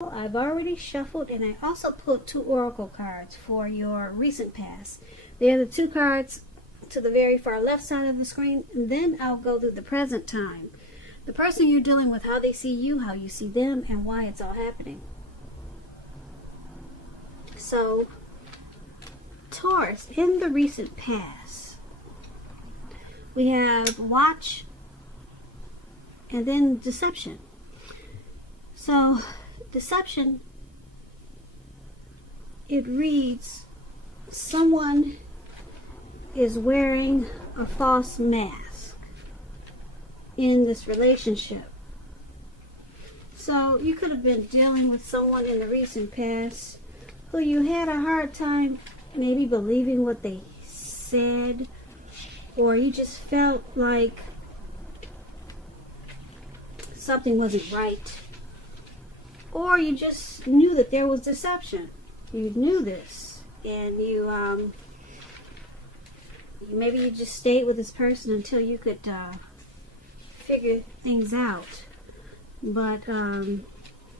I've already shuffled, and I also put 2 oracle cards for your recent past. They're the 2 cards to the very far left side of the screen, and then I'll go through the present time. The person you're dealing with, how they see you, how you see them, and why it's all happening. So, Taurus, in the recent past, we have watch and then deception. So, deception, it reads, someone is wearing a false mask in this relationship. So you could have been dealing with someone in the recent past who you had a hard time maybe believing what they said, or you just felt like something wasn't right, or you just knew that there was deception. You knew this, and you maybe you just stayed with this person until you could figure things out. But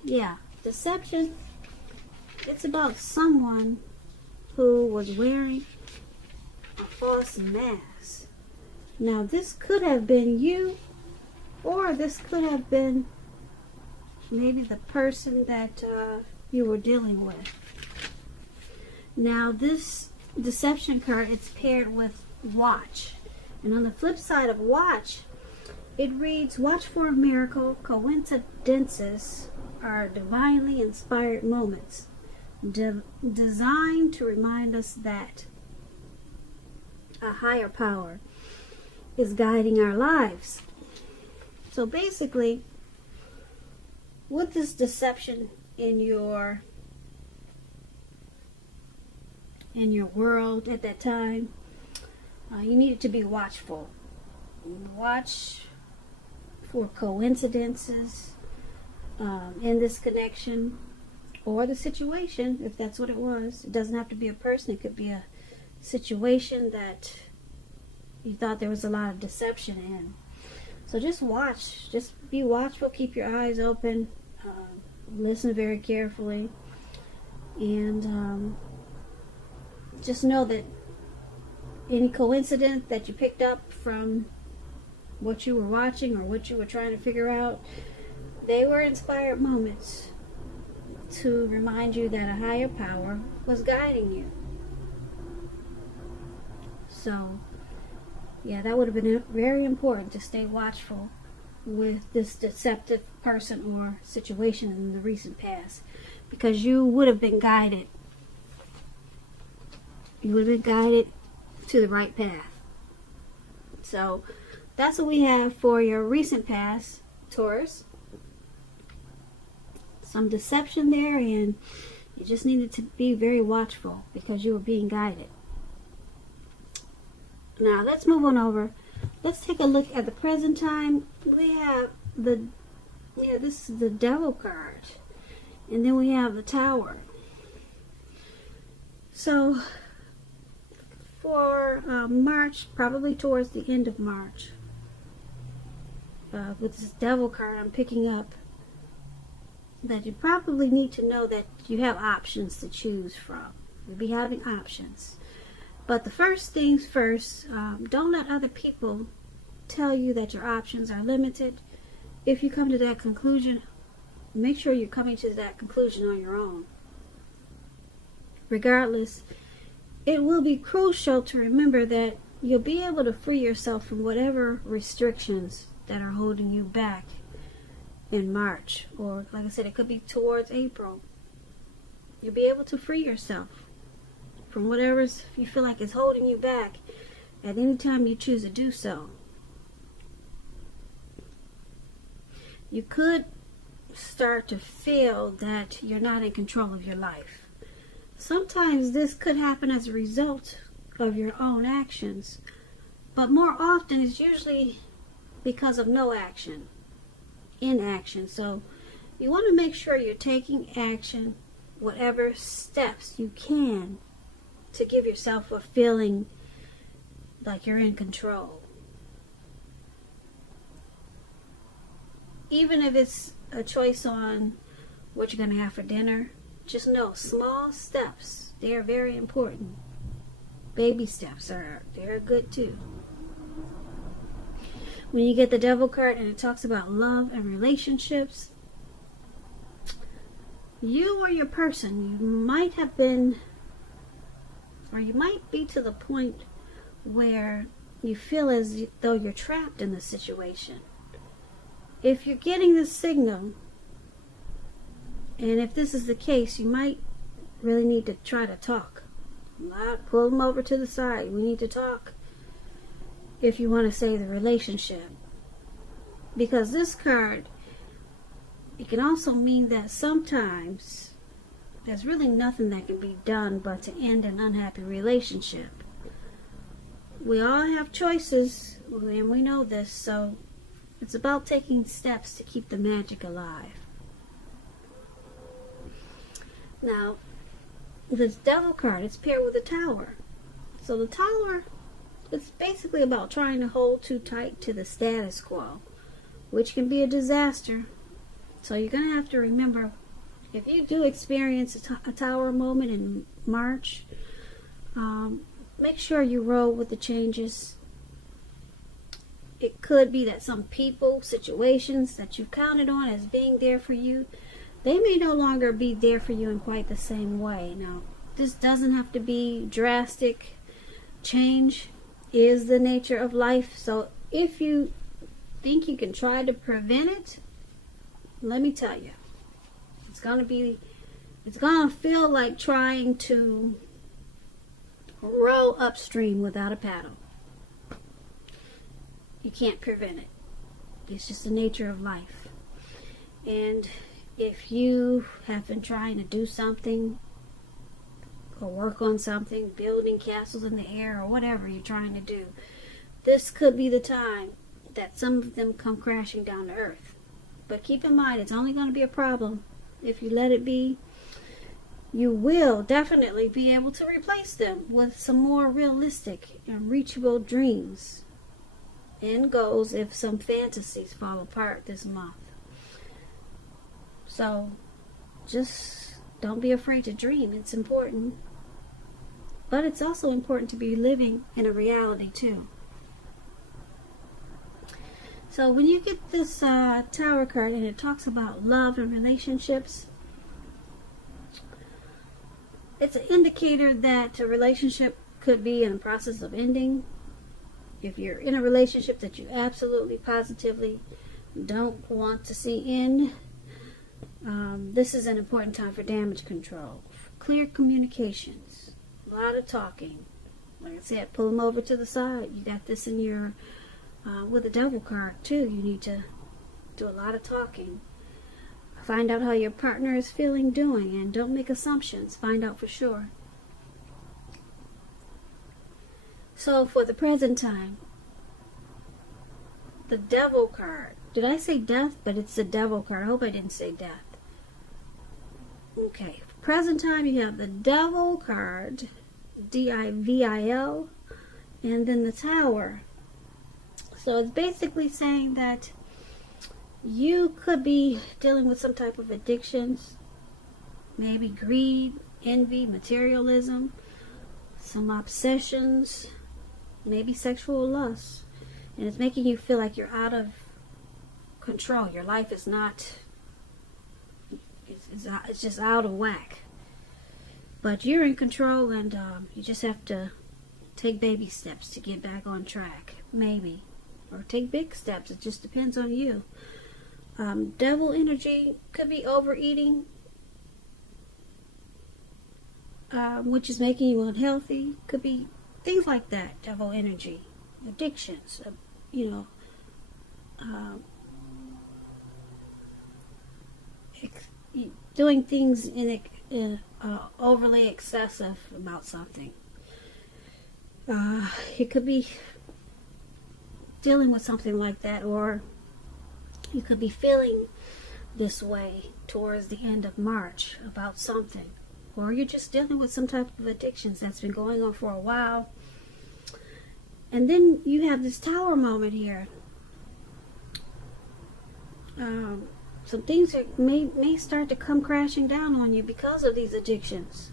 yeah, deception, it's about someone who was wearing a false mask. Now this could have been you, or this could have been maybe the person that you were dealing with. Now this deception card, it's paired with watch. And on the flip side of watch, it reads, watch for a miracle. Coincidences are divinely inspired moments designed to remind us that a higher power is guiding our lives. So basically, with this deception in your world at that time, you needed to be watchful. Watch for coincidences in this connection or the situation, if that's what it was. It doesn't have to be a person. It could be a situation that you thought there was a lot of deception in. So just watch. Just be watchful. Keep your eyes open. Listen very carefully. And just know that any coincidence that you picked up from what you were watching or what you were trying to figure out, they were inspired moments to remind you that a higher power was guiding you. So, yeah, that would have been very important to stay watchful with this deceptive person or situation in the recent past, because you would have been guided. You would have been guided to the right path. So that's what we have for your recent past, Taurus. Some deception there, and you just needed to be very watchful because you were being guided. Now let's move on over. Let's take a look at the present time. We have this is the Devil card, and then we have the Tower. So for March, probably towards the end of March, with this Devil card, I'm picking up that you probably need to know that you have options to choose from. You'll be having options. But the first things first, don't let other people tell you that your options are limited. If you come to that conclusion, make sure you're coming to that conclusion on your own. Regardless, it will be crucial to remember that you'll be able to free yourself from whatever restrictions that are holding you back in March, or like I said, it could be towards April. You'll be able to free yourself from whatever you feel like is holding you back at any time you choose to do so. You could start to feel that you're not in control of your life. Sometimes this could happen as a result of your own actions, but more often it's usually because of no action. Inaction. So you want to make sure you're taking action, whatever steps you can, to give yourself a feeling like you're in control. Even if it's a choice on what you're going to have for dinner. Just know small steps, they're very important. Baby steps they're good too. When you get the Devil card and it talks about love and relationships, you or your person, you might have been, or you might be to the point where you feel as though you're trapped in the situation. If you're getting this signal, and if this is the case, you might really need to try to talk. Not pull them over to the side. We need to talk if you want to save the relationship. Because this card, it can also mean that sometimes there's really nothing that can be done but to end an unhappy relationship. We all have choices, and we know this, so it's about taking steps to keep the magic alive. Now, this Devil card, it's paired with a Tower. So the Tower, it's basically about trying to hold too tight to the status quo, which can be a disaster. So you're going to have to remember, if you do experience a Tower moment in March, make sure you roll with the changes. It could be that some people, situations that you counted on as being there for you, they may no longer be there for you in quite the same way. Now, this doesn't have to be drastic. Change is the nature of life. So if you think you can try to prevent it, let me tell you, it's going to feel like trying to row upstream without a paddle. You can't prevent it. It's just the nature of life. And if you have been trying to do something or work on something, building castles in the air or whatever you're trying to do, this could be the time that some of them come crashing down to earth. But keep in mind, it's only going to be a problem if you let it be. You will definitely be able to replace them with some more realistic and reachable dreams and goals if some fantasies fall apart this month. So just don't be afraid to dream. It's important. But it's also important to be living in a reality too. So when you get this Tower card and it talks about love and relationships, it's an indicator that a relationship could be in the process of ending. If you're in a relationship that you absolutely, positively don't want to see end, this is an important time for damage control. Clear communications. A lot of talking. Like I said, pull them over to the side. You got this in your, with the Devil card too. You need to do a lot of talking. Find out how your partner is feeling, doing, and don't make assumptions. Find out for sure. So for the present time, the Devil card. Did I say death? But it's the Devil card. I hope I didn't say death. Okay. Present time, you have the Devil card, D-I-V-I-L, and then the Tower. So it's basically saying that you could be dealing with some type of addictions, maybe greed, envy, materialism, some obsessions, maybe sexual lust. And it's making you feel like you're out of control. Your life is not, it's just out of whack. But you're in control, and you just have to take baby steps to get back on track, maybe. Or take big steps. It just depends on you. Devil energy could be overeating, which is making you unhealthy. Could be things like that. Devil energy, addictions, doing things overly excessive about something. It could be dealing with something like that, or you could be feeling this way towards the end of March about something, or you're just dealing with some type of addictions that's been going on for a while. And then you have this Tower moment here. some things may start to come crashing down on you because of these addictions.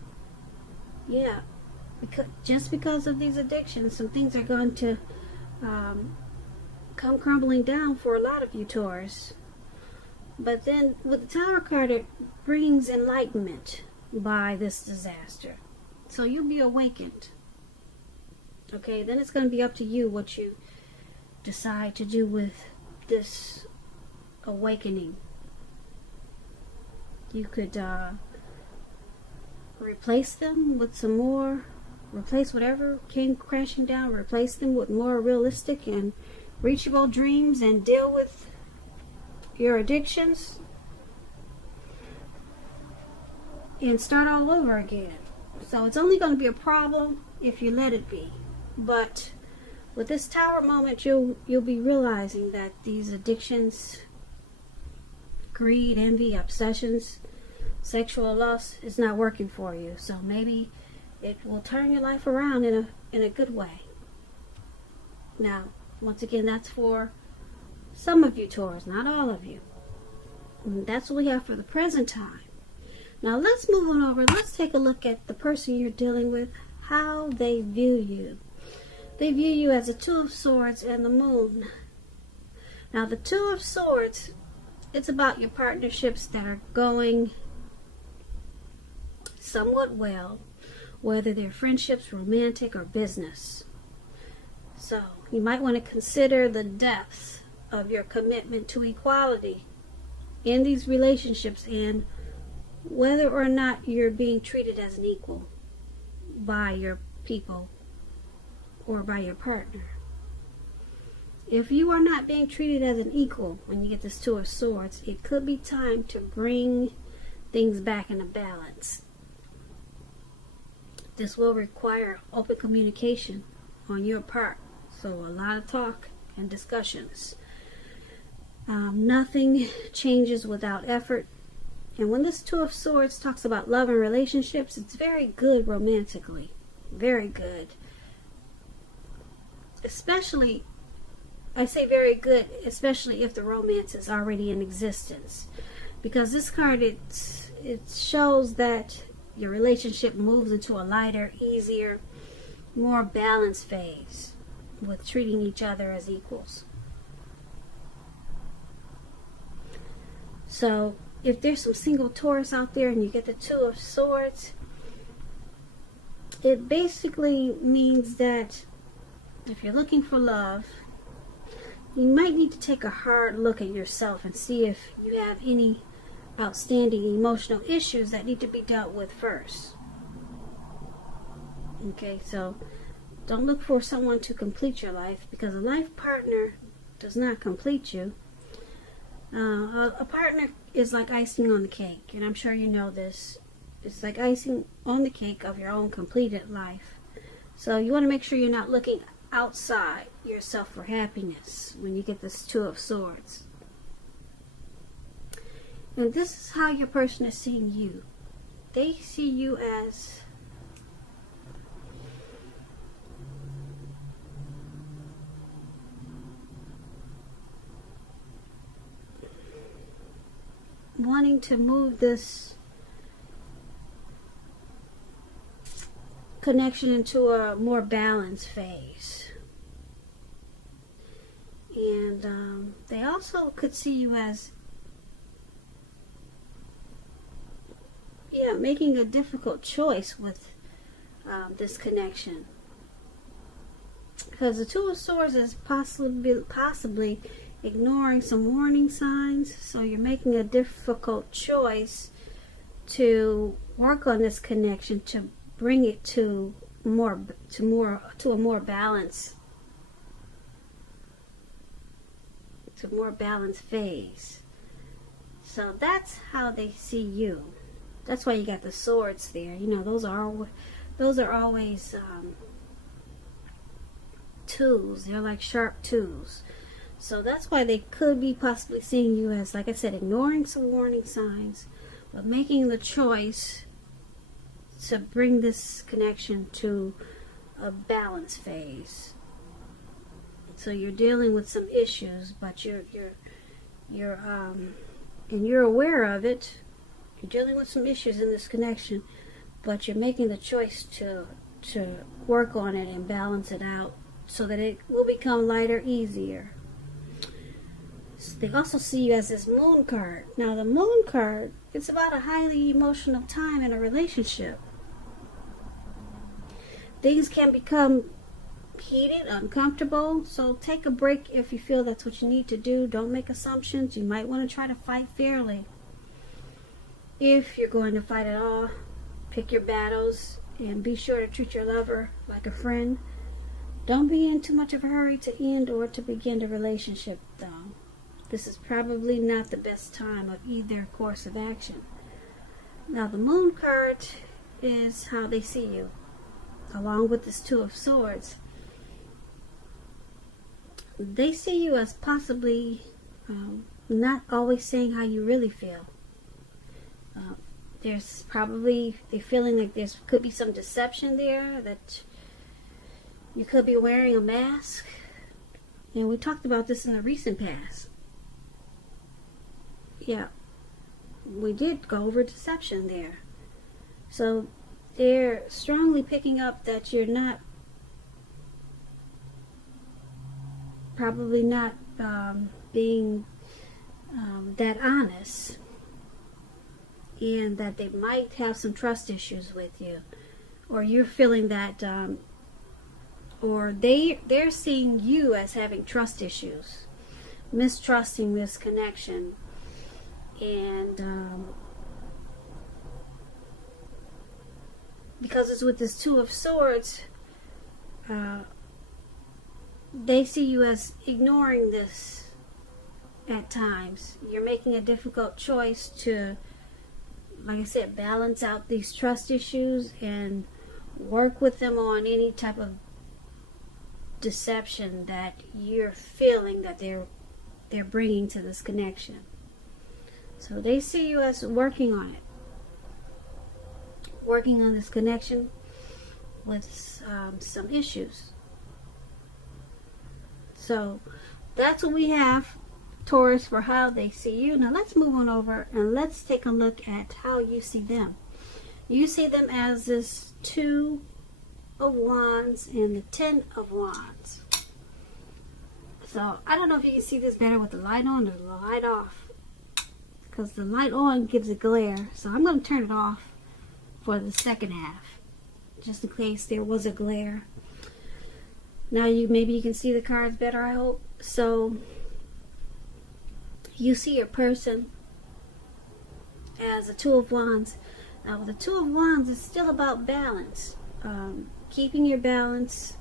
Yeah, just because of these addictions, some things are going to come crumbling down for a lot of you Taurus. But then with the Tower card, it brings enlightenment by this disaster. So you'll be awakened. Okay, then it's going to be up to you what you decide to do with this awakening. You could replace them with some more, replace whatever came crashing down, replace them with more realistic and reachable dreams and deal with your addictions and start all over again. So it's only going to be a problem if you let it be. But with this Tower moment, you'll be realizing that these addictions, greed, envy, obsessions, sexual lust is not working for you. So maybe it will turn your life around in a good way. Now, once again, that's for some of you Taurus, not all of you. And that's what we have for the present time. Now let's move on over. Let's take a look at the person you're dealing with, how they view you. They view you as a Two of Swords and the Moon. Now the Two of Swords, it's about your partnerships that are going somewhat well, whether they're friendships, romantic, or business. So you might want to consider the depth of your commitment to equality in these relationships and whether or not you're being treated as an equal by your people or by your partner. If you are not being treated as an equal when you get this Two of Swords, it could be time to bring things back into balance. This will require open communication on your part. So a lot of talk and discussions. Nothing changes without effort. And when this Two of Swords talks about love and relationships, it's very good romantically. Very good. Especially, I say very good, especially if the romance is already in existence. Because this card, it shows that your relationship moves into a lighter, easier, more balanced phase with treating each other as equals. So if there's some single Taurus out there and you get the Two of Swords, it basically means that if you're looking for love, you might need to take a hard look at yourself and see if you have any outstanding emotional issues that need to be dealt with first. Okay, so don't look for someone to complete your life, because a life partner does not complete you. A partner is like icing on the cake, and I'm sure you know this. It's like icing on the cake of your own completed life. So you want to make sure you're not looking outside yourself for happiness when you get this Two of Swords. And this is how your person is seeing you. They see you as wanting to move this connection into a more balanced phase. And they also could see you as making a difficult choice with this connection, because the Two of Swords is possibly ignoring some warning signs. So you're making a difficult choice to work on this connection to bring it to a more balanced phase. So that's how they see you. That's why you got the swords there. You know, those are always tools. They're like sharp tools. So that's why they could be possibly seeing you as, like I said, ignoring some warning signs, but making the choice to bring this connection to a balance phase. So you're dealing with some issues, but you're and you're aware of it. You're dealing with some issues in this connection, but you're making the choice to work on it and balance it out so that it will become lighter, easier. So they also see you as this moon card. Now the moon card, it's about a highly emotional time in a relationship. Things can become heated, uncomfortable, so take a break if you feel that's what you need to do. Don't make assumptions. You might want to try to fight fairly. If you're going to fight at all, pick your battles and be sure to treat your lover like a friend. Don't be in too much of a hurry to end or to begin the relationship, though. This is probably not the best time of either course of action. Now, the moon card is how they see you, along with this Two of Swords. They see you as possibly not always saying how you really feel. There's probably, they're feeling like there could be some deception there, that you could be wearing a mask. And we talked about this in the recent past. Yeah, we did go over deception there. So they're strongly picking up that you're not, probably not being that honest, and that they might have some trust issues with you, or you're feeling that, or they're seeing you as having trust issues, mistrusting this connection, and because it's with this Two of Swords, they see you as ignoring this at times. You're making a difficult choice to, like I said, balance out these trust issues and work with them on any type of deception that you're feeling that they're bringing to this connection. So they see you as working on it, working on this connection with some issues. So that's what we have, Taurus, for how they see you. Now let's move on over and let's take a look at how you see them. You see them as this Two of Wands and the Ten of Wands. So I don't know if you can see this better with the light on or the light off, because the light on gives a glare. So I'm going to turn it off for the second half, just in case there was a glare. Now maybe you can see the cards better, I hope. So you see your person as a Two of Wands. Now with the Two of Wands, it's still about balance. Keeping your balance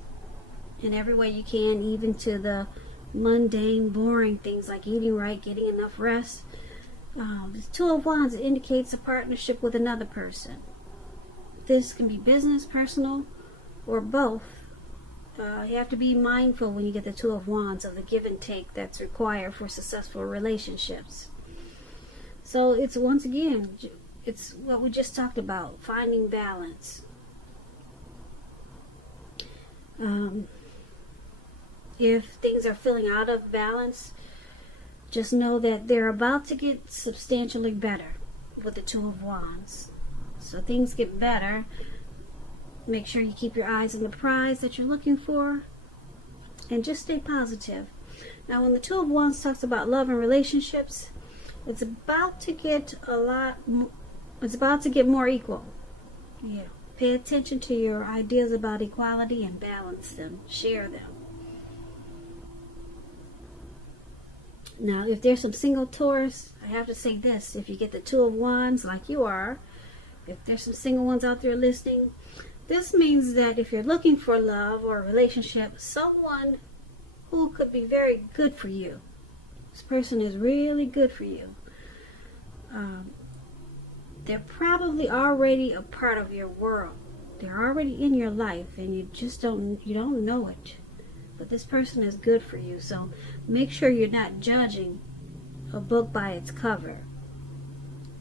in every way you can, even to the mundane, boring things like eating right, getting enough rest. The Two of Wands, it indicates a partnership with another person. This can be business, personal, or both. You have to be mindful when you get the Two of Wands of the give and take that's required for successful relationships. So it's, once again, it's what we just talked about, finding balance. If things are feeling out of balance, just know that they're about to get substantially better with the Two of Wands. So things get better. Make sure you keep your eyes on the prize that you're looking for, and just stay positive. Now when the Two of Wands talks about love and relationships, it's about to get more equal. Yeah. Pay attention to your ideas about equality and balance them. Share them. Now, if there's some single Taurus, I have to say this. If you get the Two of Wands like you are, if there's some single ones out there listening, this means that if you're looking for love or a relationship, someone who could be very good for you. This person is really good for you. They're probably already a part of your world. They're already in your life, and you don't know it. But this person is good for you. So make sure you're not judging a book by its cover.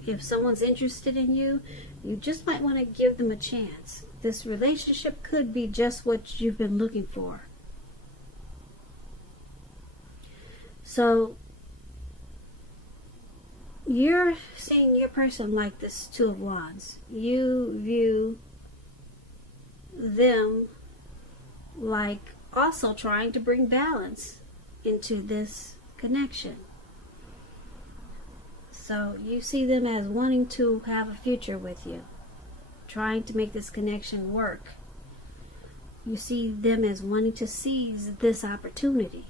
If someone's interested in you, you just might want to give them a chance. This relationship could be just what you've been looking for. So you're seeing your person like this Two of Wands. You view them like also trying to bring balance into this connection. So you see them as wanting to have a future with you, trying to make this connection work. You see them as wanting to seize this opportunity,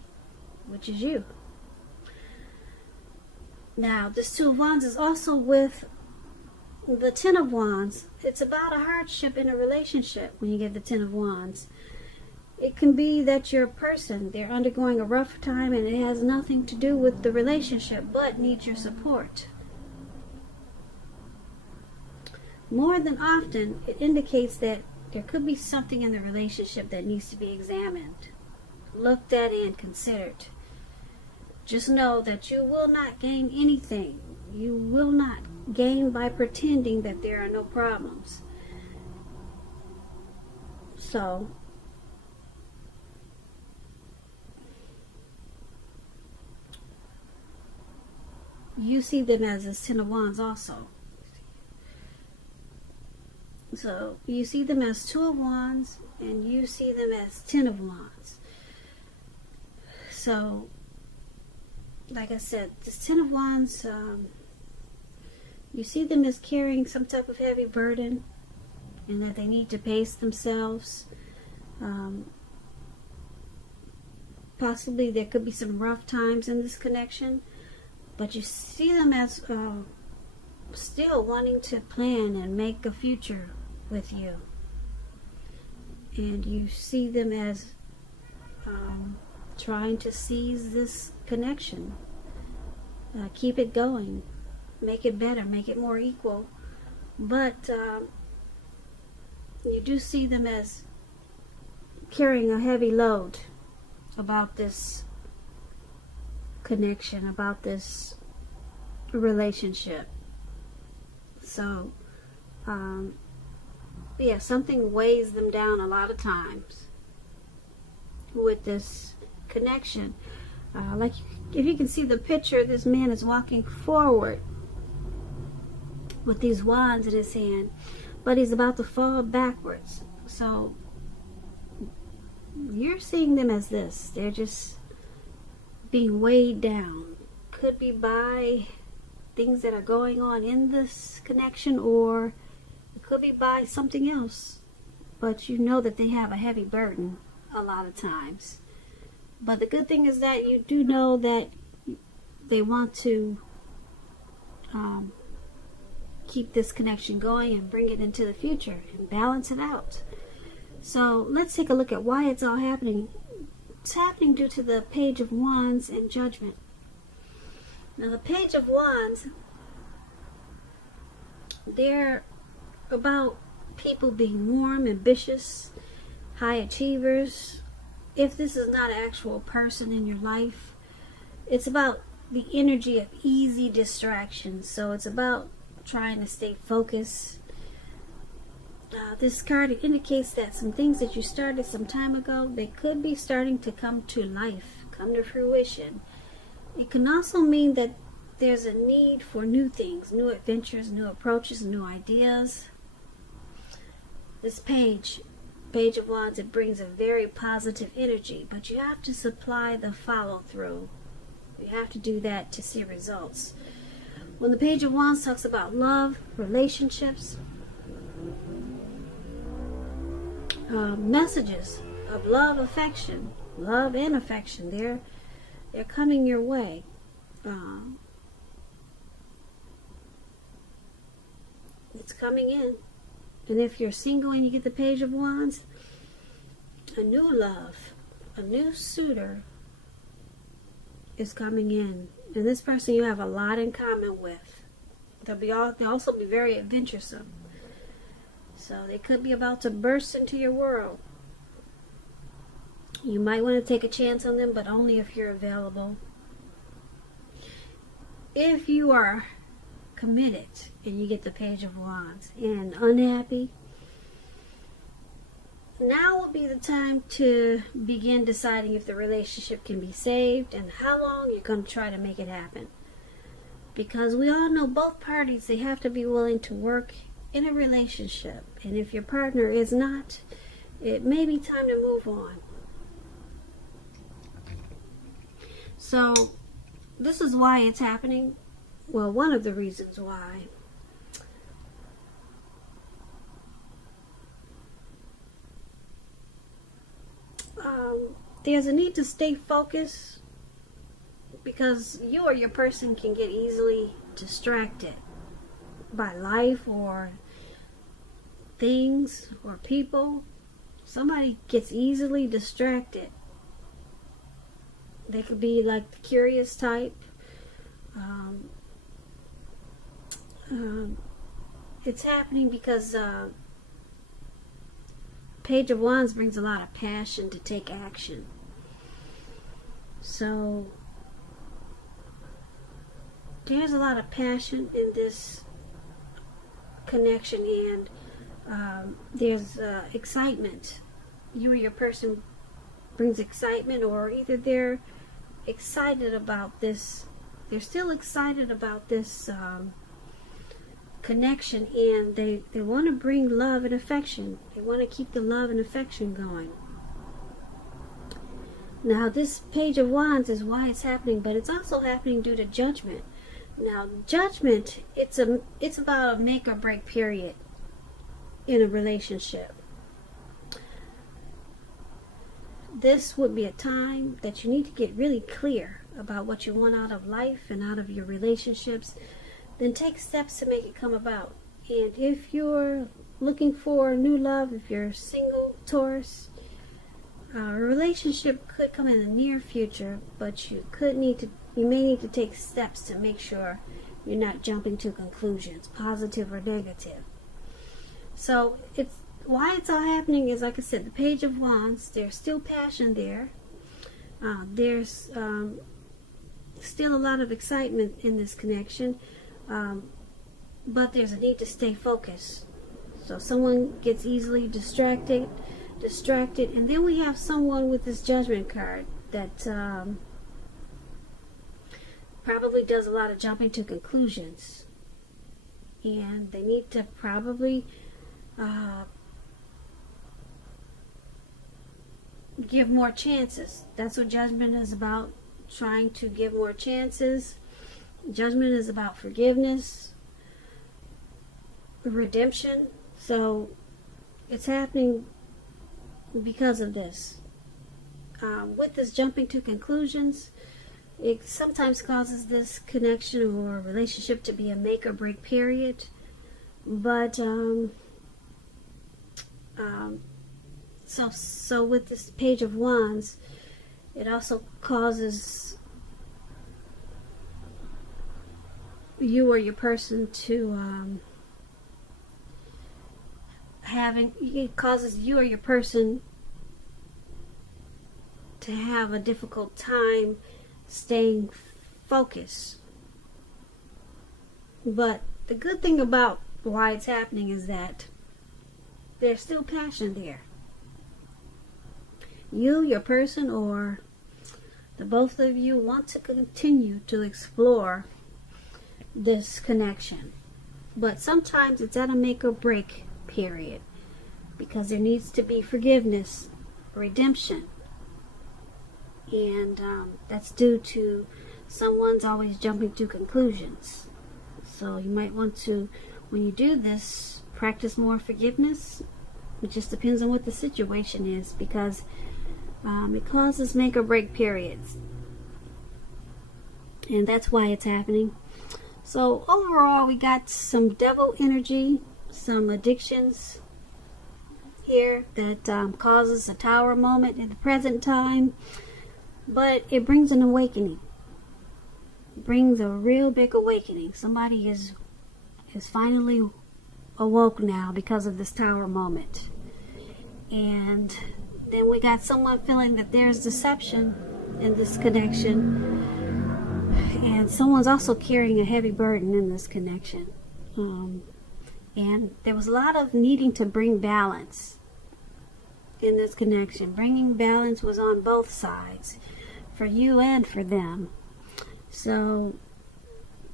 which is you. Now, this Two of Wands is also with the Ten of Wands. It's about a hardship in a relationship when you get the Ten of Wands. It can be that your person, they're undergoing a rough time and it has nothing to do with the relationship, but needs your support. More than often, it indicates that there could be something in the relationship that needs to be examined, looked at, and considered. Just know that you will not gain anything. You will not gain by pretending that there are no problems. So, you see them as this Ten of Wands also. So you see them as Two of Wands and you see them as Ten of Wands. So, like I said, this Ten of Wands, you see them as carrying some type of heavy burden and that they need to pace themselves. Possibly there could be some rough times in this connection, but you see them as still wanting to plan and make a future with you. And you see them as trying to seize this connection, keep it going, make it better, make it more equal. But you do see them as carrying a heavy load about this connection, about this relationship. So, yeah, something weighs them down a lot of times with this connection. Like, if you can see the picture, this man is walking forward with these wands in his hand, but he's about to fall backwards. So, you're seeing them as this. They're just being weighed down. Could be by things that are going on in this connection, or it could be by something else. But you know that they have a heavy burden a lot of times. But the good thing is that you do know that they want to keep this connection going and bring it into the future and balance it out. So let's take a look at why it's all happening. It's happening due to the Page of Wands and Judgment. Now, the Page of Wands, they're about people being warm, ambitious, high achievers. If this is not an actual person in your life, it's about the energy of easy distractions. So it's about trying to stay focused. This card indicates that some things that you started some time ago, they could be starting to come to life, come to fruition. It can also mean that there's a need for new things, new adventures, new approaches, new ideas. This Page of Wands, it brings a very positive energy, but you have to supply the follow-through. You have to do that to see results. When the Page of Wands talks about love, relationships, messages of love, affection, love and affection, they're coming your way. It's coming in. And if you're single and you get the Page of Wands, a new love, a new suitor is coming in. And this person you have a lot in common with. They'll also be very adventuresome. So they could be about to burst into your world. You might want to take a chance on them, but only if you're available. If you are committed and you get the Page of Wands and unhappy, now will be the time to begin deciding if the relationship can be saved and how long you're going to try to make it happen. Because we all know both parties, they have to be willing to work in a relationship. And if your partner is not, it may be time to move on. So this is why it's happening. Well, one of the reasons why. There's a need to stay focused, because you or your person can get easily distracted by life or things or people. Somebody gets easily distracted. They could be like the curious type. It's happening because Page of Wands brings a lot of passion to take action. So there's a lot of passion in this connection, and there's excitement. You or your person brings excitement, or either they're excited about this, they're still excited about this connection, and they want to bring love and affection. They want to keep the love and affection going. Now, this Page of Wands is why it's happening, but it's also happening due to judgment. Now, judgment, it's about a make or break period in a relationship. This would be a time that you need to get really clear about what you want out of life and out of your relationships. Then take steps to make it come about. And if you're looking for new love, if you're single, Taurus, a relationship could come in the near future, but you may need to take steps to make sure you're not jumping to conclusions, positive or negative. So why it's all happening is, like I said, the Page of Wands, there's still passion there. There's still a lot of excitement in this connection, but there's a need to stay focused. So someone gets easily distracted, and then we have someone with this Judgment card that probably does a lot of jumping to conclusions, and they need to probably give more chances. That's what Judgment is about, trying to give more chances. Judgment is about forgiveness, redemption. So it's happening because of this. With this jumping to conclusions, it sometimes causes this connection or relationship to be a make or break period. But so with this Page of Wands, it also causes you or your person to it causes you or your person to have a difficult time staying focused. But the good thing about why it's happening is that there's still passion there. You, your person, or the both of you want to continue to explore this connection. But sometimes it's at a make or break period, because there needs to be forgiveness, redemption, and that's due to someone's always jumping to conclusions. So you might want to, when you do this, practice more forgiveness. It just depends on what the situation is, because it causes make or break periods, and that's why it's happening. So overall, we got some devil energy, some addictions here that causes a Tower moment in the present time, but it brings an awakening. It brings a real big awakening. Somebody is finally awoke now because of this Tower moment. And then we got someone feeling that there's deception in this connection, and someone's also carrying a heavy burden in this connection. And there was a lot of needing to bring balance in this connection. Bringing balance was on both sides, for you and for them. So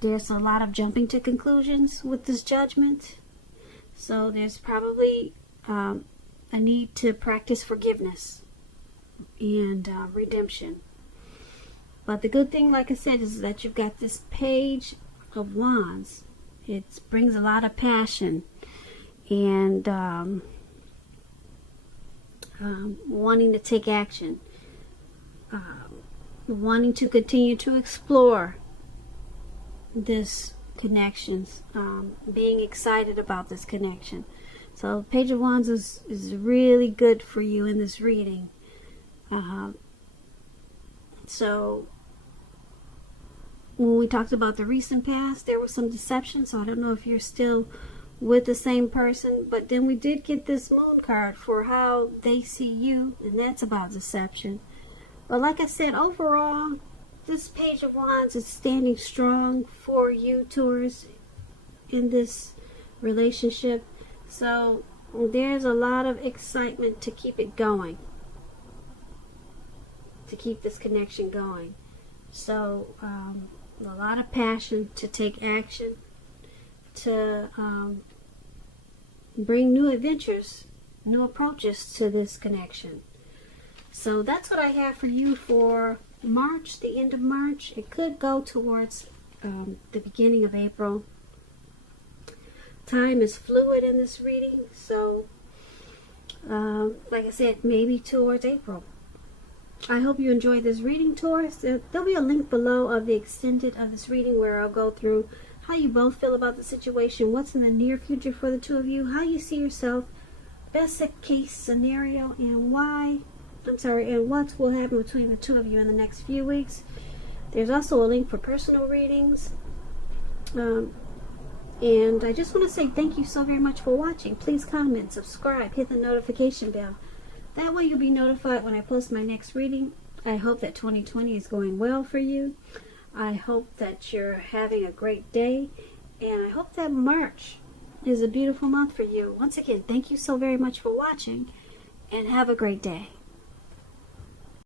there's a lot of jumping to conclusions with this judgment. So there's probably a need to practice forgiveness and redemption. But the good thing, like I said, is that you've got this Page of Wands. It brings a lot of passion and wanting to take action, wanting to continue to explore this connections, being excited about this connection. So Page of Wands is really good for you in this reading. So when we talked about the recent past, there was some deception, so I don't know if you're still with the same person, but then we did get this Moon card for how they see you, and that's about deception. But like I said, overall, this Page of Wands is standing strong for you, Taurus, in this relationship. So there's a lot of excitement to keep it going, to keep this connection going. So a lot of passion to take action, to bring new adventures, new approaches to this connection. So that's what I have for you for March, the end of March. It could go towards the beginning of April. Time is fluid in this reading, so like I said, maybe towards April. I hope you enjoyed this reading, Taurus. There'll be a link below of the extended of this reading where I'll go through how you both feel about the situation, what's in the near future for the two of you, how you see yourself, best case scenario, and what will happen between the two of you in the next few weeks. There's also a link for personal readings. And I just want to say thank you so very much for watching. Please comment, subscribe, hit the notification bell. That way you'll be notified when I post my next reading. I hope that 2020 is going well for you. I hope that you're having a great day. And I hope that March is a beautiful month for you. Once again, thank you so very much for watching. And have a great day.